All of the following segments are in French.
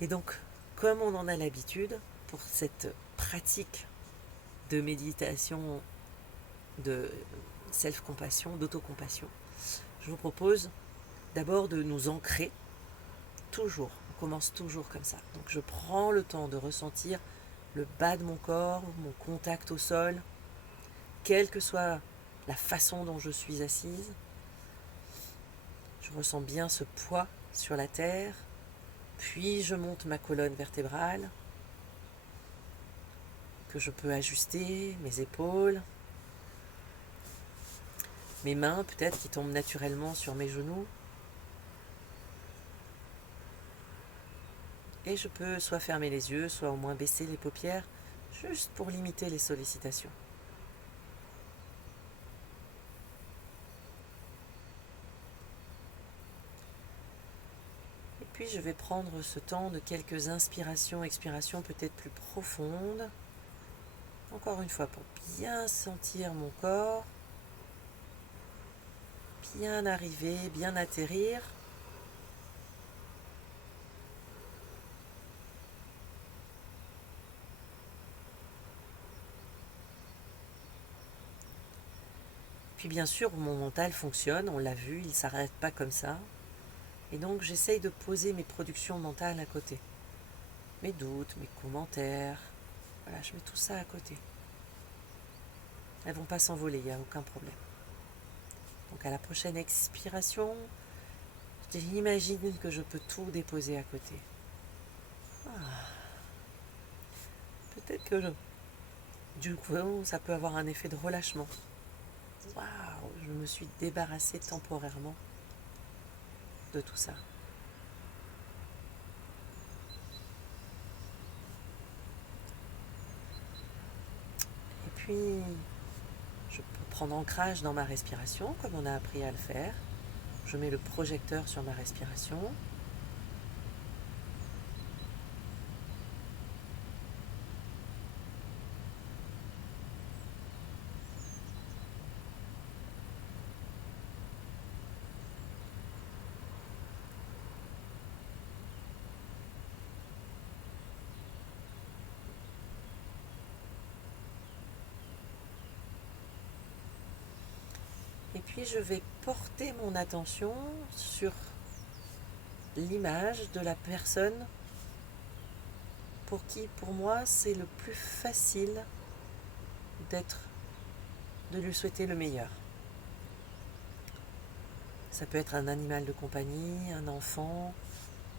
Et donc, comme on en a l'habitude, pour cette pratique de méditation, de self-compassion, d'autocompassion, je vous propose d'abord de nous ancrer toujours. On commence toujours comme ça. Donc je prends le temps de ressentir le bas de mon corps, mon contact au sol, quelle que soit la façon dont je suis assise. Je ressens bien ce poids sur la terre, puis je monte ma colonne vertébrale, que je peux ajuster, mes épaules, mes mains peut-être qui tombent naturellement sur mes genoux. Et je peux soit fermer les yeux, soit au moins baisser les paupières, juste pour limiter les sollicitations. Et puis je vais prendre ce temps de quelques inspirations, expirations peut-être plus profondes. Encore une fois, pour bien sentir mon corps, bien arriver, bien atterrir. Puis bien sûr, mon mental fonctionne, on l'a vu, il ne s'arrête pas comme ça. Et donc j'essaye de poser mes productions mentales à côté. Mes doutes, mes commentaires, voilà, je mets tout ça à côté. Elles ne vont pas s'envoler, il n'y a aucun problème. Donc à la prochaine expiration, j'imagine que je peux tout déposer à côté. Peut-être que du coup, ça peut avoir un effet de relâchement. Waouh, je me suis débarrassée temporairement de tout ça. Et puis, je peux prendre ancrage dans ma respiration, comme on a appris à le faire. Je mets le projecteur sur ma respiration. Et puis, je vais porter mon attention sur l'image de la personne pour qui, pour moi, c'est le plus facile de lui souhaiter le meilleur. Ça peut être un animal de compagnie, un enfant,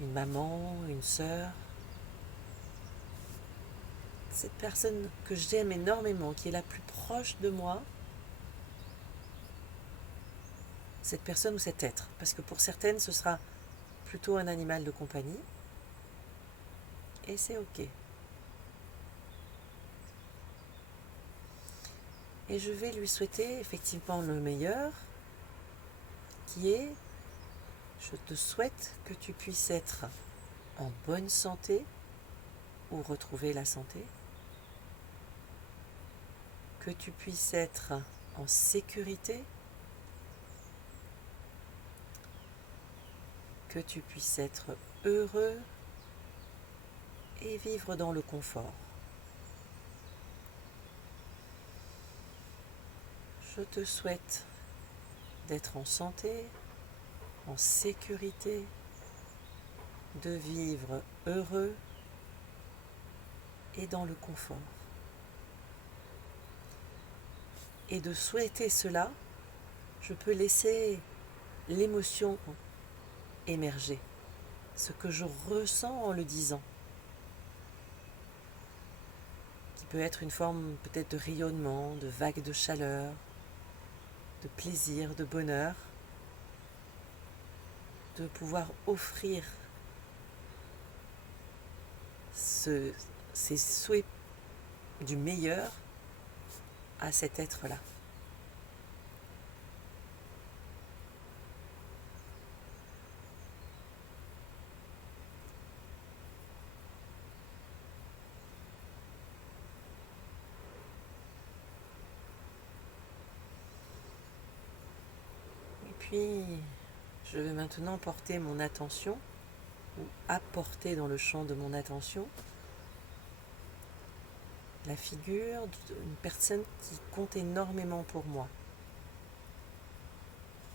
une maman, une sœur. Cette personne que j'aime énormément, qui est la plus proche de moi, cette personne ou cet être. Parce que pour certaines, ce sera plutôt un animal de compagnie. Et c'est ok. Et je vais lui souhaiter effectivement le meilleur, qui est, je te souhaite que tu puisses être en bonne santé ou retrouver la santé, que tu puisses être en sécurité, que tu puisses être heureux et vivre dans le confort. Je te souhaite d'être en santé, en sécurité, de vivre heureux et dans le confort. Et de souhaiter cela, je peux laisser l'émotion émerger, ce que je ressens en le disant, qui peut être une forme peut-être de rayonnement, de vague de chaleur, de plaisir, de bonheur, de pouvoir offrir ces souhaits du meilleur à cet être-là. Et puis, je vais maintenant porter mon attention ou apporter dans le champ de mon attention la figure d'une personne qui compte énormément pour moi,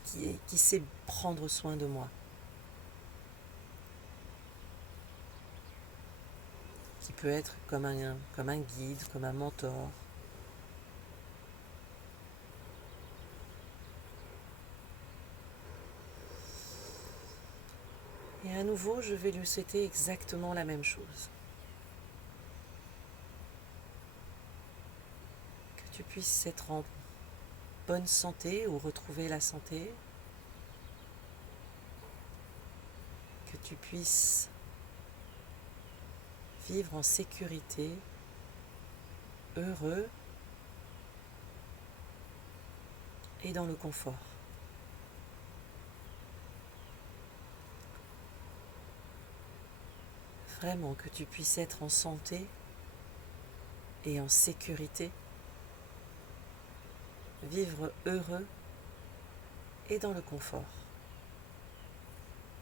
qui sait prendre soin de moi, qui peut être comme un guide, comme un mentor. Et à nouveau, je vais lui souhaiter exactement la même chose. Que tu puisses être en bonne santé ou retrouver la santé. Que tu puisses vivre en sécurité, heureux et dans le confort. Vraiment que tu puisses être en santé et en sécurité, vivre heureux et dans le confort.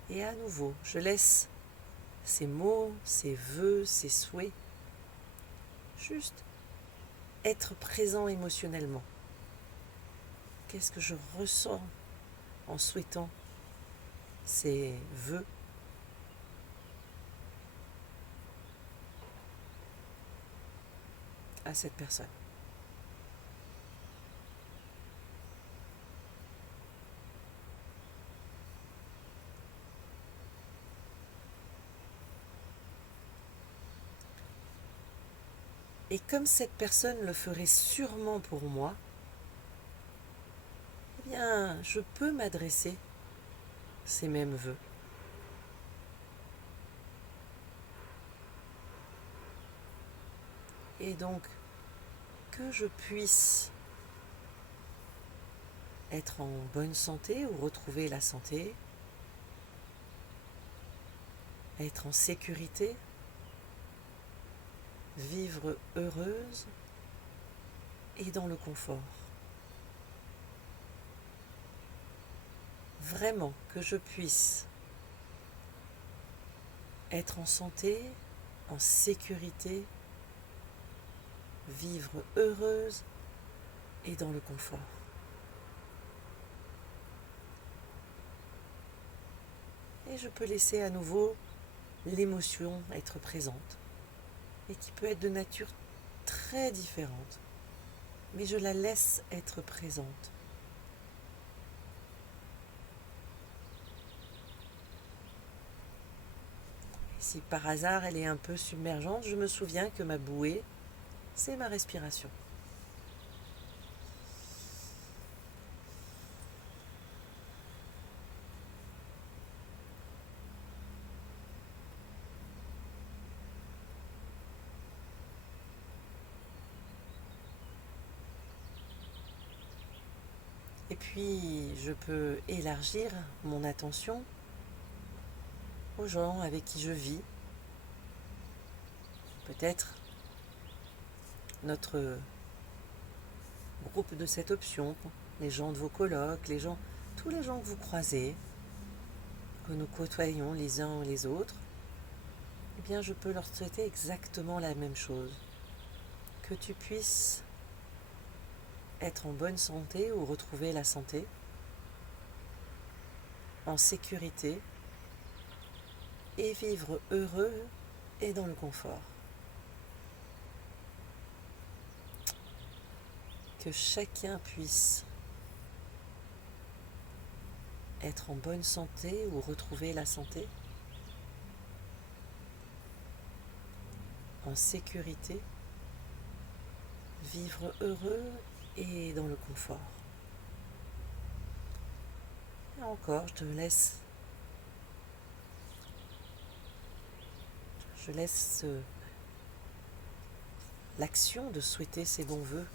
Et à nouveau, je laisse ces mots, ces vœux, ces souhaits juste être présent émotionnellement. Qu'est-ce que je ressens en souhaitant ces vœux à cette personne? Et comme cette personne le ferait sûrement pour moi, eh bien, je peux m'adresser ces mêmes vœux. Et donc, que je puisse être en bonne santé ou retrouver la santé, être en sécurité, vivre heureuse et dans le confort. Vraiment que je puisse être en santé, en sécurité, vivre heureuse et dans le confort. Et je peux laisser à nouveau l'émotion être présente et qui peut être de nature très différente, mais je la laisse être présente. Et si par hasard elle est un peu submergente, je me souviens que ma bouée, c'est ma respiration. Et puis, je peux élargir mon attention aux gens avec qui je vis. Peut-être notre groupe de cette option, les gens de vos colloques, tous les gens que vous croisez, que nous côtoyons les uns les autres, eh bien je peux leur souhaiter exactement la même chose. Que tu puisses être en bonne santé ou retrouver la santé, en sécurité, et vivre heureux et dans le confort. Que chacun puisse être en bonne santé ou retrouver la santé, en sécurité, vivre heureux et dans le confort. Et encore, je laisse l'action de souhaiter ces bons vœux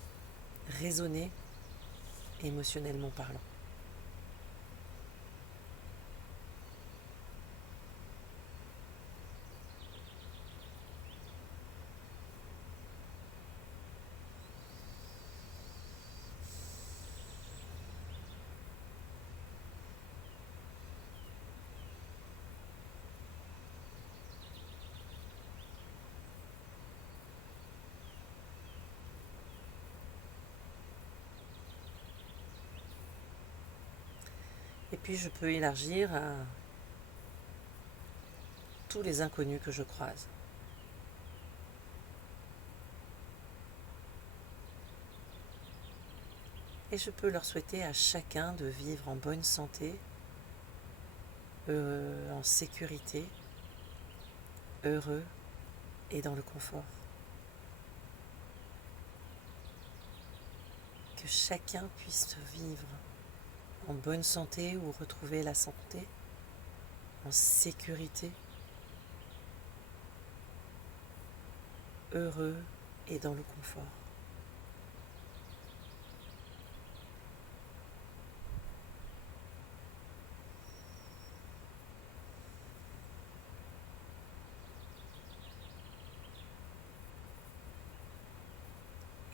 résonner émotionnellement parlant. Puis je peux élargir à tous les inconnus que je croise. Et je peux leur souhaiter à chacun de vivre en bonne santé, en sécurité, heureux et dans le confort. Que chacun puisse vivre en bonne santé ou retrouver la santé, en sécurité, heureux et dans le confort.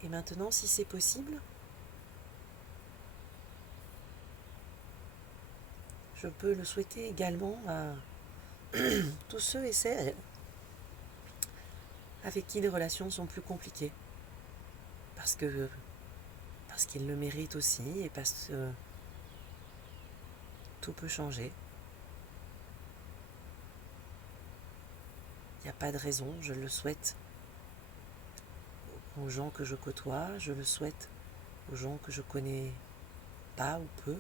Et maintenant, si c'est possible, je peux le souhaiter également à tous ceux et celles avec qui les relations sont plus compliquées. Parce qu'ils le méritent aussi et parce que tout peut changer. Il n'y a pas de raison, je le souhaite aux gens que je côtoie, je le souhaite aux gens que je connais pas ou peu.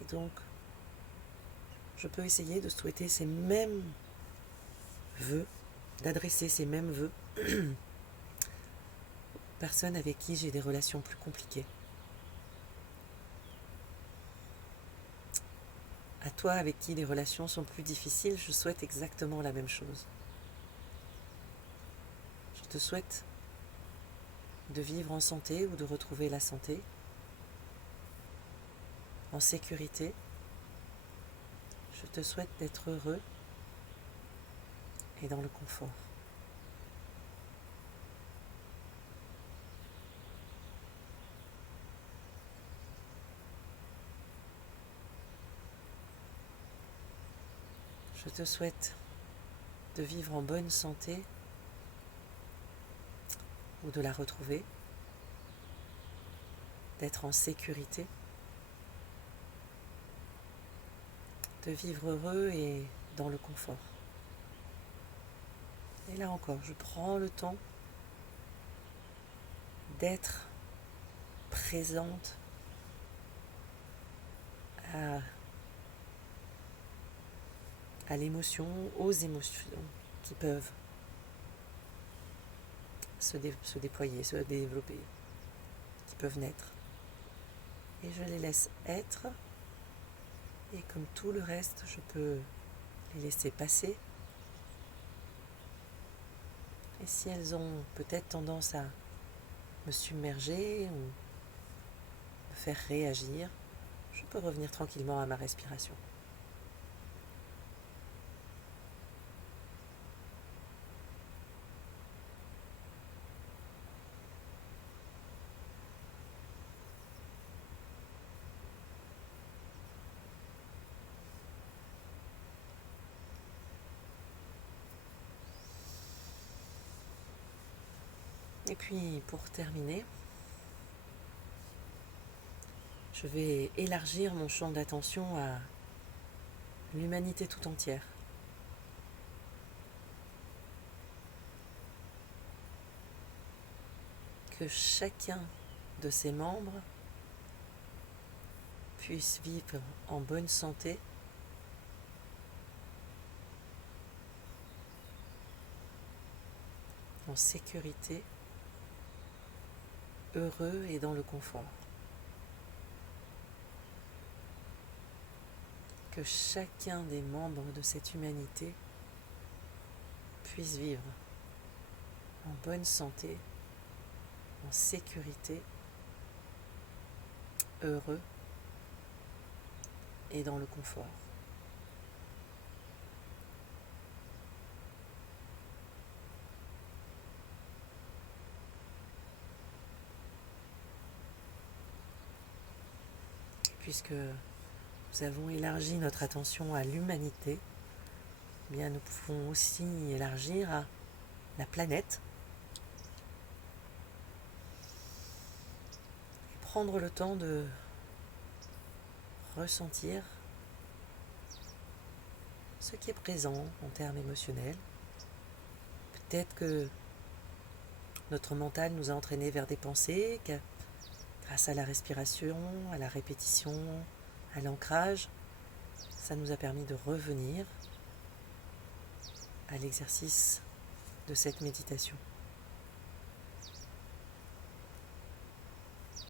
Et donc, je peux essayer de souhaiter ces mêmes vœux, d'adresser ces mêmes vœux aux personnes avec qui j'ai des relations plus compliquées. À toi avec qui les relations sont plus difficiles, je souhaite exactement la même chose. Je te souhaite de vivre en santé ou de retrouver la santé, en sécurité. Je te souhaite d'être heureux et dans le confort. Je te souhaite de vivre en bonne santé ou de la retrouver, d'être en sécurité, de vivre heureux et dans le confort. Et là encore, je prends le temps d'être présente à l'émotion, aux émotions qui peuvent se déployer, se développer, qui peuvent naître. Et je les laisse être, et comme tout le reste, je peux les laisser passer. Et si elles ont peut-être tendance à me submerger ou me faire réagir, je peux revenir tranquillement à ma respiration. Et puis pour terminer, je vais élargir mon champ d'attention à l'humanité tout entière. Que chacun de ses membres puisse vivre en bonne santé, en sécurité, heureux et dans le confort. Que chacun des membres de cette humanité puisse vivre en bonne santé, en sécurité, heureux et dans le confort. Puisque nous avons élargi notre attention à l'humanité, eh bien nous pouvons aussi élargir à la planète et prendre le temps de ressentir ce qui est présent en termes émotionnels. Peut-être que notre mental nous a entraînés vers des pensées, que grâce à la respiration, à la répétition, à l'ancrage, ça nous a permis de revenir à l'exercice de cette méditation.